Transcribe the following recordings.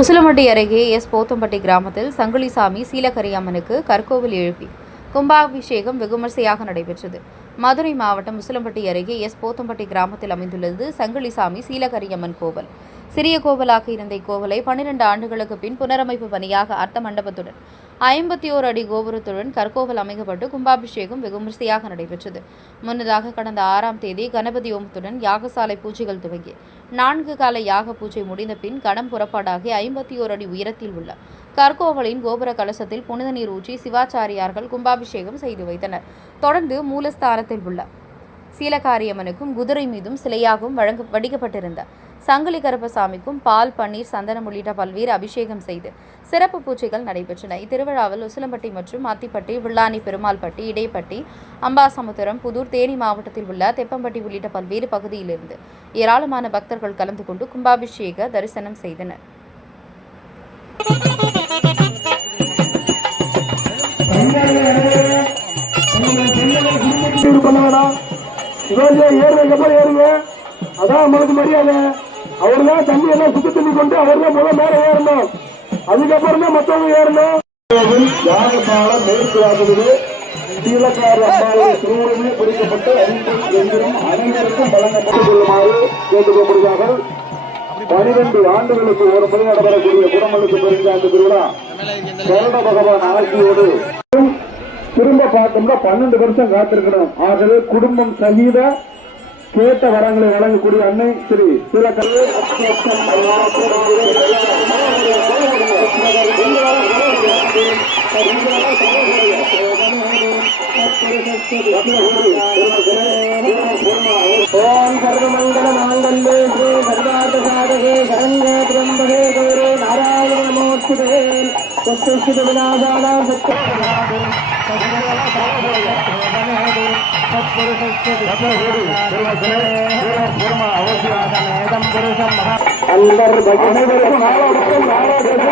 உசிலமட்டி அருகே எஸ் போத்தம்பட்டி கிராமத்தில் சங்கிலிசாமி சீலகரியம்மனுக்கு கற்கோவில் எழுப்பி கும்பாபிஷேகம் வெகுமரிசையாக நடைபெற்றது. மதுரை மாவட்டம் உசிலம்பட்டி அருகே எஸ் போத்தம்பட்டி கிராமத்தில் அமைந்துள்ளது சங்கிலிசாமி சீலகரியம்மன் கோவில். சிறிய கோவிலாக இருந்த இக்கோவிலை பன்னிரண்டு ஆண்டுகளுக்கு பின் புனரமைப்பு பணியாக அர்த்த மண்டபத்துடன் ஐம்பத்தி ஓர் அடி கோபுரத்துடன் கற்கோவில் அமைக்கப்பட்டு கும்பாபிஷேகம் வெகுமரிசையாக நடைபெற்றது. முன்னதாக கடந்த ஆறாம் தேதி கணபதி ஓமத்துடன் யாகசாலை பூஜைகள் துவங்கி நான்கு கால யாக பூஜை முடிந்த பின் கணம் புறப்பாடாகி ஐம்பத்தி ஓர் அடி உயரத்தில் உள்ள கற்கோவலின் கோபுர கலசத்தில் புனித நீர் ஊற்றி சிவாச்சாரியார்கள் கும்பாபிஷேகம் செய்து வைத்தனர். தொடர்ந்து மூலஸ்தானத்தில் உள்ள சீலகாரியம்மனுக்கும் குதிரை மீதும் சிலையாகவும் வழங்க வடிக்கப்பட்டிருந்த சங்கிலி கருப்பசாமிக்கும் பால் பன்னீர் சந்தனம் உள்ளிட்ட பல்வேறு அபிஷேகம் செய்து சிறப்பு பூஜைகள் நடைபெற்றன. இத்திருவிழாவில் உசிலம்பட்டி மற்றும் அத்திப்பட்டி வில்லானி பெருமாள்பட்டி இடைப்பட்டி அம்பாசமுத்திரம் புதூர் தேனி மாவட்டத்தில் உள்ள தெப்பம்பட்டி உள்ளிட்ட பல்வேறு பகுதியிலிருந்து ஏராளமான பக்தர்கள் கலந்து கொண்டு கும்பாபிஷேக தரிசனம் செய்தனர். ஏறுங்க அதான் உங்களுக்கு மரியாதை. அவர் தான் தண்ணி எல்லாம் சுத்த தண்ணி கொண்டு அவர் தான் முதல் மேல ஏறணும். அதுக்கப்புறம் தான் மற்றவங்க ஏறணும். யாகசாலம் மேற்கு ஆகுது சீலக்கார அம்மாவுடைய திருவுருமே பிடிக்கப்பட்டு எந்திரம் அனைவருக்கும் வழங்கப்பட்டுக் கொள்ளுமாறு கேட்டுக்கொள்கிறார்கள் பனிரெண்டு ஆண்டுகளுக்கு ஒரு முறை நடைபெறக்கூடிய குடமலுக்கு பெருந்தாண்டு திருவிழா கருட பகவான் ஆட்சியோடு திரும்ப பார்த்தோம்னா பன்னெண்டு வருஷம் காத்திருக்கணும். ஆகவே குடும்பம் சகித கேட்ட வரங்களை வழங்கக்கூடிய அன்னை திரு சில ஓம் சத்துஷ்டித விநாசானாம் அன்பர் அனைவருக்கும் நாளாவட்டம் நாளாவட்டம்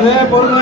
அதே பொருங்க